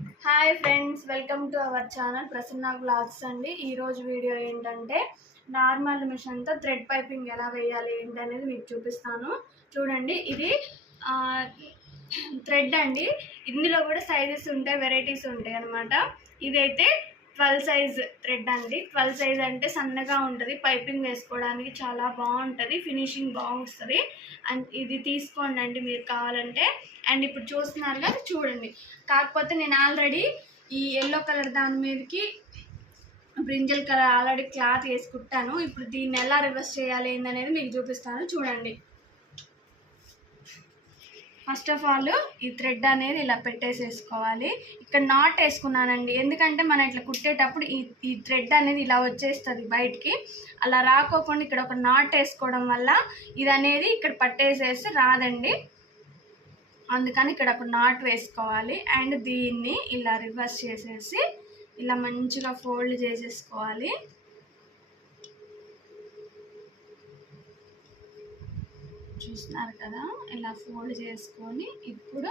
Hi friends, welcome to our channel Prasanna vlogs అండి. ఈరోజు video ఏంటంటే నార్మల్ మిషన్తో థ్రెడ్ పైపింగ్ ఎలా వేయాలి ఏంటి అనేది మీకు చూపిస్తాను. చూడండి, ఇది థ్రెడ్ అండి. ఇందులో కూడా సైజెస్ ఉంటాయి, వెరైటీస్ ఉంటాయి అన్నమాట. ఇదైతే 12 సైజ్ థ్రెడ్ అండి. 12 సైజ్ అంటే సన్నగా ఉంటుంది, పైపింగ్ వేసుకోవడానికి చాలా బాగుంటుంది, ఫినిషింగ్ బాగుంటుంది. అండ్ ఇది తీసుకోండి అండి మీరు కావాలంటే. అండ్ ఇప్పుడు చూస్తున్నారు కదా, చూడండి. కాకపోతే నేను ఆల్రెడీ ఈ ఎల్లో కలర్ దాని మీదకి బ్రింజల్ కలర్ ఆల్రెడీ క్లాత్ వేసి కుట్టాను. ఇప్పుడు దీన్ని ఎలా రివర్స్ చేయాలి ఏందనేది మీకు చూపిస్తాను, చూడండి. ఫస్ట్ ఆఫ్ ఆల్ ఈ థ్రెడ్ అనేది ఇలా పెట్టేసేసుకోవాలి. ఇక్కడ నాట్ వేసుకున్నానండి, ఎందుకంటే మనం ఇట్లా కుట్టేటప్పుడు ఈ థ్రెడ్ అనేది ఇలా వచ్చేస్తుంది బయటికి. అలా రాకోకుండా ఇక్కడ ఒక నాట్ వేసుకోవడం వల్ల ఇది అనేది ఇక్కడ పట్టేసేసి రాదండి. అందుకని ఇక్కడ ఒక నాట్ వేసుకోవాలి. అండ్ దీన్ని ఇలా రివర్స్ చేసేసి ఇలా మంచిగా ఫోల్డ్ చేసేసుకోవాలి. చూస్తున్నారు కదా, ఇలా ఫోల్డ్ చేసుకొని ఇప్పుడు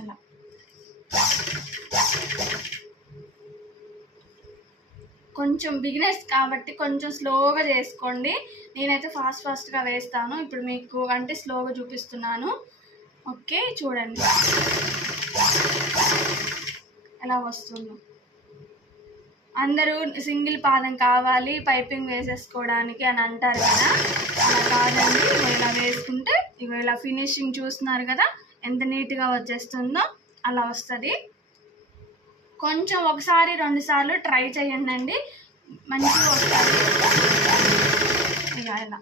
ఇలా కొంచెం బిగినర్స్ కాబట్టి కొంచెం స్లోగా చేసుకోండి. నేనైతే ఫాస్ట్గా వేస్తాను. ఇప్పుడు మీకు అంటే స్లోగా చూపిస్తున్నాను. ఓకే, చూడండి ఎలా వస్తుందో. అందరూ సింగిల్ పాదం కావాలి పైపింగ్ వేసేసుకోవడానికి అని అంటారు కదా, అలా కాదండి. ఇలా వేసుకుంటే ఇలా ఫినిషింగ్ చూస్తున్నారు కదా ఎంత నీట్గా వచ్చేస్తుందో, అలా వస్తుంది. కొంచెం ఒకసారి 2 సార్లు ట్రై చేయండి, మంచిగా వస్తుంది. ఇలా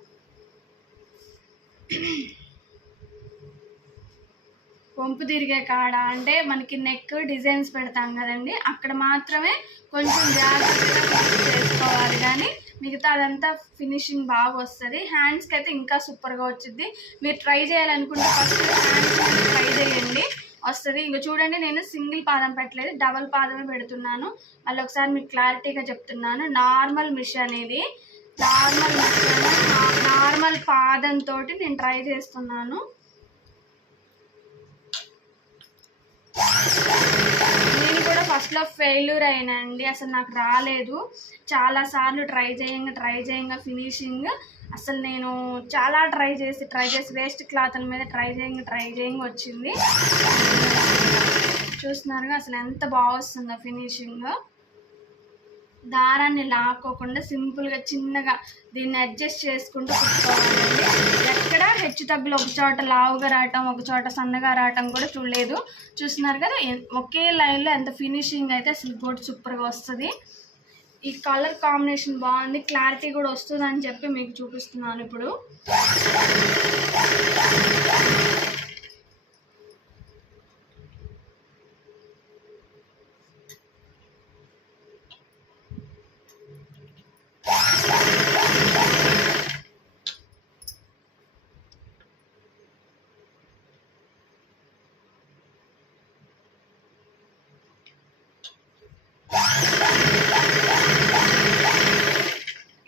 వంపు తిరిగే కాడ అంటే మనకి నెక్ డిజైన్స్ పెడతాం కదండి, అక్కడ మాత్రమే కొంచెం జాగ్రత్తగా చేసుకోవాలి. కానీ మిగతా అదంతా ఫినిషింగ్ బాగా వస్తుంది. హ్యాండ్స్కి అయితే ఇంకా సూపర్గా వచ్చింది. మీరు ట్రై చేయాలనుకుంటే ఫస్ట్ హ్యాండ్స్ ట్రై చేయండి, వస్తుంది. ఇంకా చూడండి, నేను సింగిల్ పాదం పెట్టలేదు, డబల్ పాదమే పెడుతున్నాను. మళ్ళీ ఒకసారి మీకు క్లారిటీగా చెప్తున్నాను. నార్మల్ మిషన్ ఇది, నార్మల్ పాదంతో నేను ట్రై చేస్తున్నాను. నేను కూడా ఫస్ట్లో ఫెయిల్యూర్ అయినండి, అసలు నాకు రాలేదు. చాలాసార్లు ట్రై చేయంగా ఫినిషింగ్ అసలు నేను చాలా ట్రై చేసి వేస్ట్ క్లాత్ల మీద ట్రై చేయంగా వచ్చింది. చూస్తున్నారుగా అసలు ఎంత బాగా వస్తుందో ఫినిషింగ్. దారాన్ని లాక్కోకుండా సింపుల్గా చిన్నగా దీన్ని అడ్జస్ట్ చేసుకుంటూ కుట్టుకోవాలండి. ఎక్కడ హెచ్చు తగ్గులు ఒక చోట లావుగా రావటం, ఒక చోట సన్నగా రావటం కూడా చూడలేదు. చూస్తున్నారు కదా, ఒకే లైన్లో ఎంత ఫినిషింగ్ అయితే అసలు కూడా సూపర్గా వస్తుంది. ఈ కలర్ కాంబినేషన్ బాగుంది, క్లారిటీ కూడా వస్తుందని చెప్పి మీకు చూపిస్తున్నాను ఇప్పుడు.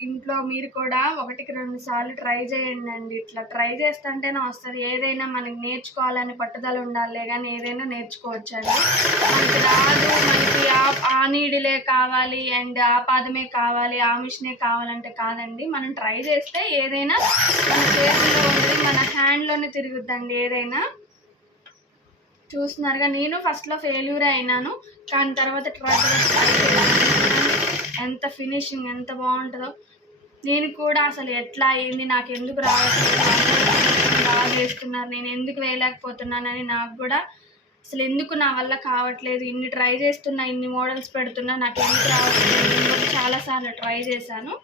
ఇంట్లో మీరు కూడా 1-2 సార్లు ట్రై చేయండి. ఇట్లా ట్రై చేస్తుంటేనే వస్తుంది. ఏదైనా మనకి నేర్చుకోవాలని పట్టుదల ఉండాలి, కానీ ఏదైనా నేర్చుకోవచ్చు అండి. మనకి రాదు, మనకి ఆ నీడిలే కావాలి అండ్ ఆ పాదమే కావాలి, ఆ మిషనే కావాలంటే కాదండి. మనం ట్రై చేస్తే ఏదైనా మన చేతిలో ఉంటుంది, మన హ్యాండ్లోనే తిరుగుద్దండి ఏదైనా. చూస్తున్నారుగా, నేను ఫస్ట్లో ఫెయిల్యూర్ అయినాను, కానీ తర్వాత ట్రై ఎంత ఫినిషింగ్ ఎంత బాగుంటుందో. నేను కూడా అసలు ఎట్లా అయింది, నాకు ఎందుకు రావట్లేదు, బాగా వేస్తున్నారు, నేను ఎందుకు వేయలేకపోతున్నానని నాకు కూడా అసలు ఎందుకు నా వల్ల కావట్లేదు, ఇన్ని ట్రై చేస్తున్నా, ఇన్ని మోడల్స్ పెడుతున్నా, నాకు ఎందుకు రావట్లేదు. నేను కూడా చాలాసార్లు ట్రై చేశాను,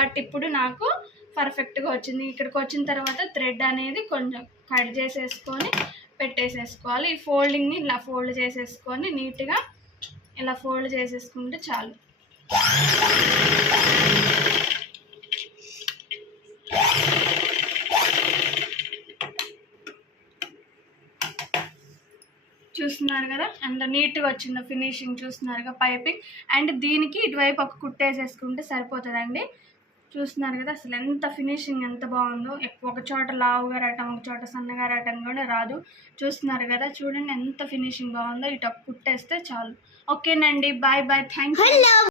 బట్ ఇప్పుడు నాకు పర్ఫెక్ట్గా వచ్చింది. ఇక్కడికి వచ్చిన తర్వాత థ్రెడ్ అనేది కొంచెం కట్ చేసేసుకొని పెట్టేసేసుకోవాలి. ఈ ఫోల్డింగ్ని ఇలా ఫోల్డ్ చేసేసుకొని నీట్గా ఇలా ఫోల్డ్ చేసేసుకుంటే చాలు. చూస్తున్నారు కదా ఎంత నీట్గా వచ్చిందో ఫినిషింగ్. చూస్తున్నారుగా పైపింగ్. అండ్ దీనికి ఇటువైపు ఒక కుట్టేసేసుకుంటే సరిపోతుందండి. చూస్తున్నారు కదా అసలు ఎంత ఫినిషింగ్ ఎంత బాగుందో. ఒక చోట లావుగా రావటం ఒక చోట సన్నగా రావటం కూడా రాదు. చూస్తున్నారు కదా చూడండి ఎంత ఫినిషింగ్ బాగుందో. ఇటు కుట్టేస్తే చాలు. ఓకేనండి, బాయ్ బాయ్, థ్యాంక్ యూ.